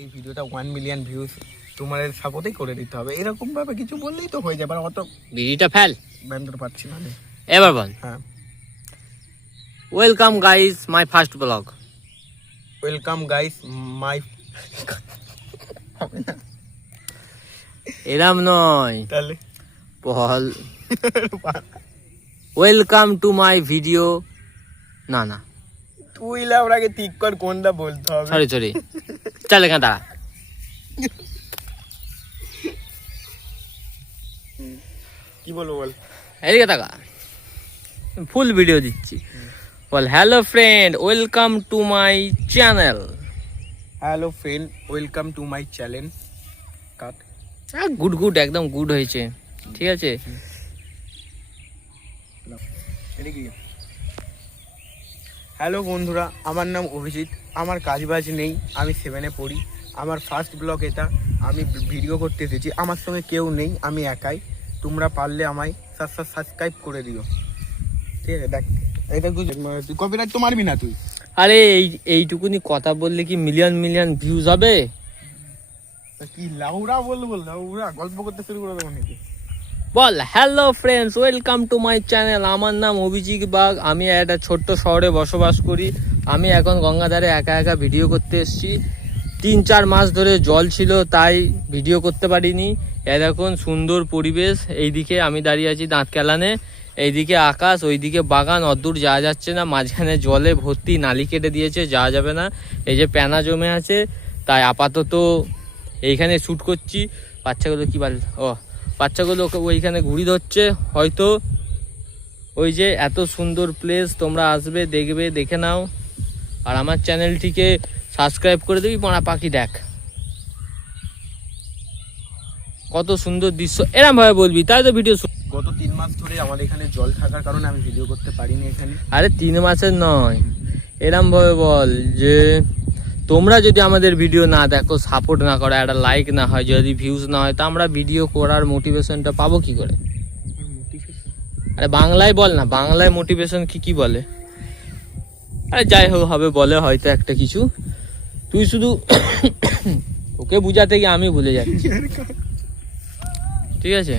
এই ভিডিওটা 1 million views তোমাদের সাপোর্টেই করে দিতে হবে, এরকম ভাবে কিছু বললেই তো হয়ে যাবে। আর অত ভিডিওটা ফেল ব্যান্ডটা পাচ্ছি না এবার বল। হ্যাঁ, welcome guys my first blog. Welcome guys my এরম নয় তাহলে বল ওয়েলকাম টু মাই ভিডিও। না না তুই লাউরাকে ঠিক কর কোনটা বলতে হবে। সরি সরি, চল এখানে দাঁড়া। কি বলবো বল, এদিকে তাকা, ফুল ভিডিও দিচ্ছি। বল hello friend welcome to my channel. Hello friend welcome to my channel. Cut. Good good, একদম গুড হয়েছে, ঠিক আছে। হ্যালো বন্ধুরা, আমার নাম অভিজিৎ। আমার কাজবাজ নেই, আমি 7-এ পড়ি। আমার ফার্স্ট ব্লগ এটা, আমি ভিডিও করতে এসেছি। আমার সঙ্গে কেউ নেই, আমি একাই। তোমরা পারলে আমায় সাবস্ক্রাইব করে দিও, ঠিক আছে। দেখ এটা কপিরাইট তো মারবি না তুই। আরে এইটুকুনি কথা বললে কি মিলিয়ন মিলিয়ন ভিউজ হবে? কি লাউরা বলবো, লাউরা গল্প করতে শুরু করে দেবো নাকি? বল hello friends welcome to my channel. আমার নাম অভিজিৎ বাগ, আমি একটা ছোট্ট শহরে বসবাস করি। আমি এখন গঙ্গাধারে একা একা ভিডিও করতে এসেছি। 3-4 মাস ধরে জল ছিল, তাই ভিডিও করতে পারিনি। এখন সুন্দর পরিবেশ, এইদিকে আমি দাঁড়িয়ে আছি দাঁত কেলানে, এইদিকে আকাশ, ওইদিকে বাগান, অদূর যাওয়া যাচ্ছে না। মাঝখানে জলে ভর্তি, নালি কেটে দিয়েছে, যাওয়া যাবে না। এই যে প্যানা জমে আছে, তাই আপাতত এইখানে শ্যুট করছি। বাচ্চাগুলো কি বল, ও বাচ্চাগুলো ওইখানে ঘুড়ি ধরছে হয়তো। ওই যে এত সুন্দর প্লেস, তোমরা আসবে, দেখবে, দেখে নাও। আর আমার চ্যানেলটিকে সাবস্ক্রাইব করে দিবি। মরা পাখি দেখ কত সুন্দর দৃশ্য, এরম ভাবে বলবি তাই তো ভিডিও। গত 3 মাস ধরে আমাদের এখানে জল থাকার কারণে আমি ভিডিও করতে পারিনি এখানে। আরে 3 মাসের নয়, এরম ভাবে বল যে তোমরা যদি আমাদের ভিডিও না দেখো, সাপোর্ট না করো, একটা লাইক না হয়, যদি ভিউজ না হয়, তা আমরা ভিডিও করার মোটিভেশনটা পাবো কি করে? আরে বাংলায় বল না, বাংলায় মোটিভেশন কি বলে? আরে যাই হোক, হবে বলে হয়তো একটা কিছু। তুই শুধু ওকে বুঝাতে গিয়ে আমি ভুলে যাচ্ছি, ঠিক আছে।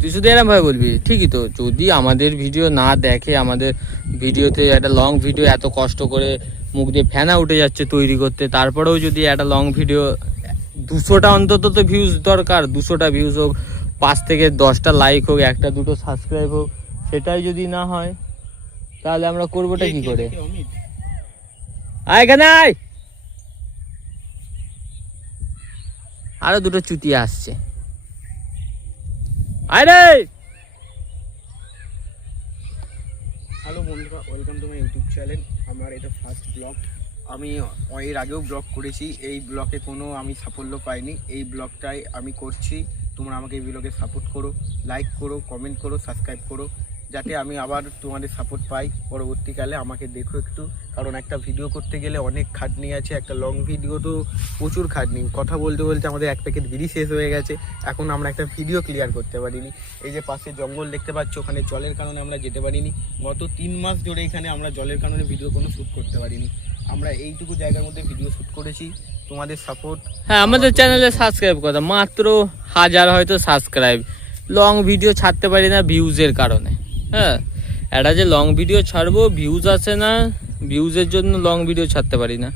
তুই শুধু এরম ভাবে বলবি, ঠিকই তো। যদি আমাদের ভিডিও না দেখে, আমাদের ভিডিওতে একটা লং ভিডিও এত কষ্ট করে মুখ দিয়ে ফেনা উঠে যাচ্ছে তৈরি করতে, তারপরেও যদি একটা লং ভিডিও 200টা অন্তত তো ভিউজ দরকার, 200টা ভিউজ হোক, 5 থেকে 10টা লাইক হোক, 1-2টো সাবস্ক্রাইব হোক, সেটাই যদি না হয়, তাহলে আমরা করবোটা কি করে? এখানে আয়, আরো 2টো চুতিয়া আসছে, আরে হ্যালো বন্ধুরা, welcome to my YouTube channel. আমার এটা ফার্স্ট ব্লগ। আমি এর আগেও ব্লগ করেছি, এই ব্লগে কোনো আমি সাফল্য পাইনি। এই ব্লগটাই আমি করছি। তোমরা আমাকে এই ব্লগে সাপোর্ট করো, লাইক করো, কমেন্ট করো, সাবস্ক্রাইব করো, যাতে আমি আবার তোমাদের সাপোর্ট পাই পরবর্তীকালে। আমাকে দেখো একটু, কারণ একটা ভিডিও করতে গেলে অনেক খাটনি আছে। একটা লং ভিডিও তো প্রচুর খাটনি। কথা বলতে বলতে আমাদের 1 প্যাকেট বিড়ি শেষ হয়ে গেছে, এখন আমরা একটা ভিডিও ক্লিয়ার করতে পারিনি। এই যে পাশে জঙ্গল দেখতে পাচ্ছ, ওখানে জলের কারণে আমরা যেতে পারিনি। গত 3 মাস ধরে এখানে আমরা জলের কারণে ভিডিও কোনো শ্যুট করতে পারিনি। আমরা এইটুকু জায়গার মধ্যে ভিডিও শ্যুট করেছি, তোমাদের সাপোর্ট। হ্যাঁ, আমাদের চ্যানেলে সাবস্ক্রাইব করো, মাত্র 1000 হয়তো সাবস্ক্রাইব। লং ভিডিও ছাড়তে পারি না ভিউজের কারণে। হ্যাঁ, একটা যে লং ভিডিও ছাড়বো, ভিউজ আসে না, ভিউজের জন্য লং ভিডিও ছাড়তে পারি না।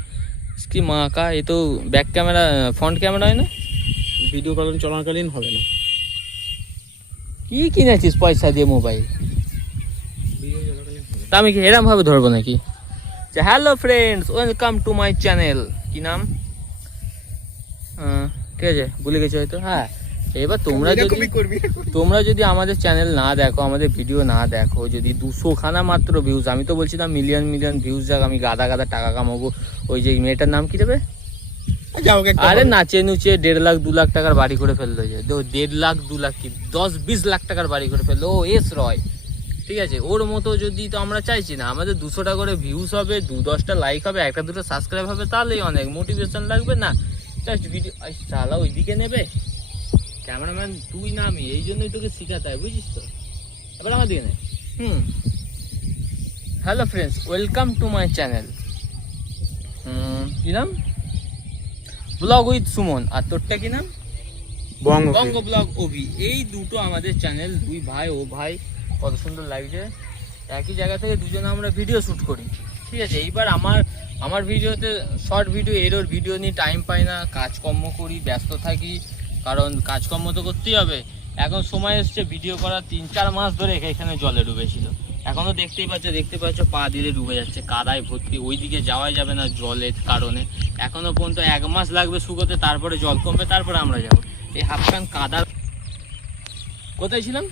কি মাকা, এ তো ব্যাক ক্যামেরা, ফ্রন্ট ক্যামেরা হয় না, ভিডিও চলাকালীন হবে না। কি কিনেছিস পয়সা দিয়ে মোবাইল? তা আমি কি এরম ভাবে ধরবো নাকি? যে hello friends welcome to my channel, কি নাম? ঠিক আছে, ভুলে গেছি হয়তো। হ্যাঁ, এবার তোমরা যদি আমাদের চ্যানেল না দেখো, আমাদের ভিডিও না দেখো, যদি 200 খানা মাত্র ভিউজ, আমি তো বলছি না মিলিয়ন ভিউজ যাক, আমি গাদা টাকা কামাবো। ওই যে মেয়েটার নাম কি দেবে, আরে নাচে নুচে 1.5 লাখ 2 লাখ টাকার বাড়ি করে ফেললো। যে 1.5 লাখ 2 লাখ কি 10-20 লাখ টাকার বাড়ি করে ফেললো ও এস রয়, ঠিক আছে? ওর মতো যদি, তো আমরা চাইছি না আমাদের 200টা করে ভিউজ হবে, 2-10টা লাইক হবে, 1-2টা সাবস্ক্রাইব হবে, তাহলেই অনেক মোটিভেশন লাগবে না। জাস্ট ভিডিও চালা ওইদিকে নেবে ক্যামেরাম্যান, তুই না আমি, এই জন্যই তোকে শিখাতে হয়, বুঝিস তো? এবার আমার দিকে নে। Hello friends, welcome to my channel. কি নাম? Blog with Suman. আর তোরটা কি নাম? বঙ্গ ব্লগ ওভি। এই দুটো আমাদের চ্যানেল, দুই ভাই ও ভাই, কত সুন্দর লাগছে। একই জায়গা থেকে দুজনে আমরা ভিডিও শ্যুট করি, ঠিক আছে? এইবার আমার ভিডিওতে শর্ট ভিডিও, এরোর ভিডিও নিয়ে টাইম পাই না, কাজকর্ম করি, ব্যস্ত থাকি, কারণ কাজকর্ম তো করতেই হবে। এখন সময় এসছে ভিডিও করার। 3-4 মাস ধরে এখানে জলে ডুবেছিল, এখনো দেখতে পাচ্ছ পা দিলে ডুবে যাচ্ছে, কাদায় ভর্তি, ওইদিকে যাওয়াই যাবে না জলের কারণে। এখনো পর্যন্ত 1 মাস লাগবে শুকোতে, তারপরে জল কমবে, তারপরে আমরা যাবো। এই হাফ প্যান্ট কাদার। কোথায় ছিলাম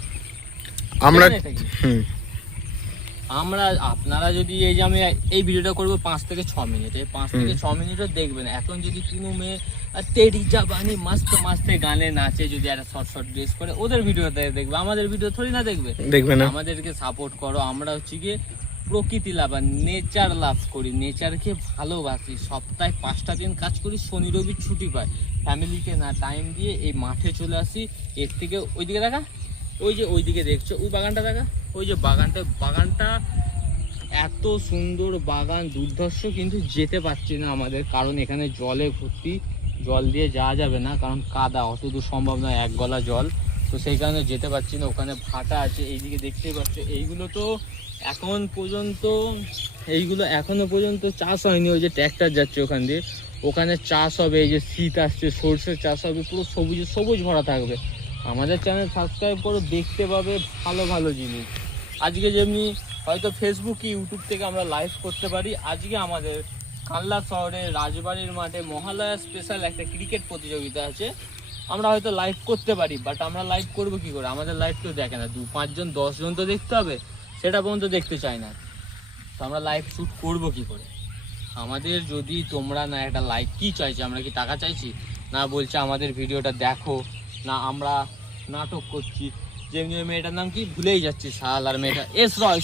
আমরা? আপনারা যদি, এই যে আমি এই ভিডিওটা করবো 5 থেকে 6 মিনিট, এই 5 থেকে 6 মিনিটও দেখবেন। এখন যদি কোনো মেয়ে তেরি জাবানি মাস্ত গানে নাচে, যদি একটা শর্ট ড্রেস করে, ওদের ভিডিওতে দেখবে, আমাদের ভিডিও থোড়ি না দেখবে না। আমাদেরকে সাপোর্ট করো। আমরা হচ্ছে গিয়ে প্রকৃতি লাভ আর নেচার লাভ করি, নেচারকে ভালোবাসি। সপ্তাহে 5টা দিন কাজ করি, শনি রবি ছুটি পাই, ফ্যামিলিকে না টাইম দিয়ে এই মাঠে চলে আসি। এর থেকে ওইদিকে দেখা, ওই যে ওইদিকে দেখছো ওই বাগানটা দেখা, ওই যে বাগানটা এত সুন্দর বাগান, দুর্ধর্ষ, কিন্তু যেতে পারছি না আমাদের, কারণ এখানে জলে ভর্তি, জল দিয়ে যাওয়া যাবে না, কারণ কাদা, অত দূর সম্ভব নয়, 1 গলা জল, তো সেই কারণে যেতে পারছি না। ওখানে ভাটা আছে, এইদিকে দেখতেই পাচ্ছ, এইগুলো তো এখনো পর্যন্ত চাষ হয়নি। ওই যে ট্র্যাক্টর যাচ্ছে ওখান দিয়ে, ওখানে চাষ হবে। এই যে শীত আসছে, সরষের চাষ হবে, পুরো সবুজ ভরা থাকবে। আমাদের চ্যানেল সাবস্ক্রাইব করো, দেখতে পাবে ভালো জিনিস। আজকে যেমনি হয়তো ফেসবুক কি ইউটিউব থেকে আমরা লাইভ করতে পারি, আজকে আমাদের কানলা শহরে রাজবাড়ির মাঠে মহালয়া স্পেশাল একটা ক্রিকেট প্রতিযোগিতা আছে, আমরা হয়তো লাইভ করতে পারি। বাট আমরা লাইভ করবো কি করে? আমাদের লাইভ কেউ দেখে না, 2-5 জন 10 জন তো দেখতে হবে, সেটা পর্যন্ত দেখতে চাই না। তো আমরা লাইভ শ্যুট করবো কি করে? আমাদের যদি তোমরা না একটা লাইক, কি চাইছি আমরা? কি টাকা চাইছি? না বলছে আমাদের ভিডিওটা দেখো, না আমরা নাটক করছি। যেমনি ওই মেয়েটার নাম কি ভুলেই যাচ্ছি, শালার মেয়েটা, এস রয়।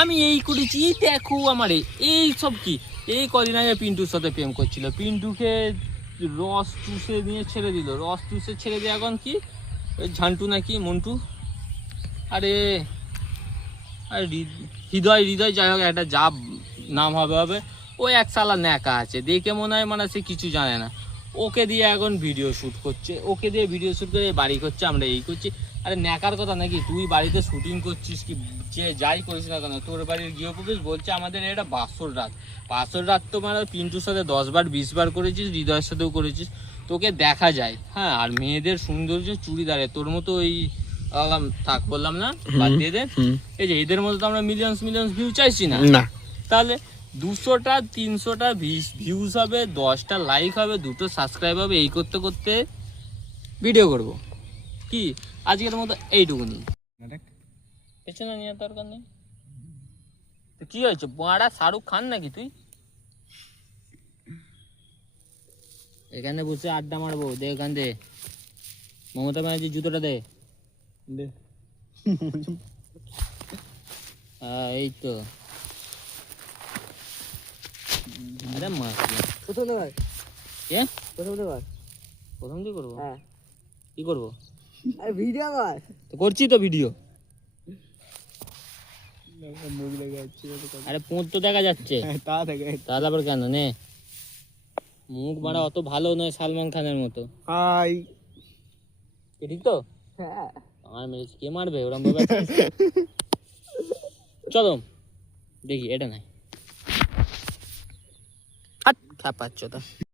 আমি এই করেছি, দেখো আমার এই সব কি। এই কদিন আগে পিন্টুর সাথে প্রেম করছিল, পিন্টুকে রস চুষে নিয়ে ছেড়ে দিল, রস চুষে ছেড়ে দিয়ে এখন কি ওই ঝান্টু নাকি মন্টু, আরে হৃদয় যাই হোক, একটা যা নাম হবে, ও এক সালা ন্যাকা আছে, দেখে মনে হয় মানে সে কিছু জানে না। ওকে দিয়ে এখন ভিডিও শ্যুট করছে, ওকে দিয়ে ভিডিও শ্যুট করে বাড়ি করছে, আমরা এই করছি। আরে ন্যাকার কথা নাকি? তুই বাড়িতে শুটিং করছিস কি যে যাই করিস না কেন, তোর বাড়ির গৃহপ্রবেশ বলছে আমাদের এটা বাসর রাত তো মানে পিন্টুর সাথে 10 বার 20 বার করেছিস, হৃদয়ের সাথেও করেছিস, তোকে দেখা যায়। হ্যাঁ, আর মেয়েদের সৌন্দর্য চুড়িদারে, তোর মতো ওই থাক বললাম না, বাদ দিয়ে দে। এই যে এদের মতো তো আমরা মিলিয়ন্স ভিউ চাইছি না। তাহলে 200টা 300টা ভিউজ হবে, 10টা লাইক হবে, 2টো সাবস্ক্রাইব হবে, এই করতে করতে ভিডিও করব। কি আজকের মতো এইটুকুনি, পেছনে নিয়ে দরকার নেই। তো কি হয়েছে, বাড়া শাহরুখ খান নাকি তুই? এখানে বসে আড্ডা মারবো, দে এখান দে, মমতা ব্যানার্জির জুতোটা দে। এই তো আরে মাছ প্রথম দিয়ে করবো। হ্যাঁ, কি করবো? আরে ভিডিও কর। তো করছি তো ভিডিও। আরে পোঁত তো দেখা যাচ্ছে, তাহলে আবার কেন নে মুখ মারা অত ভালো নয়, সালমান খানের মতো। হাই, ঠিক তো? হ্যাঁ, আমার মেরেছি, কে মারবে ওরম ভাবে? চলো দেখি, এটা নাই, খাপাচ্ছ তো।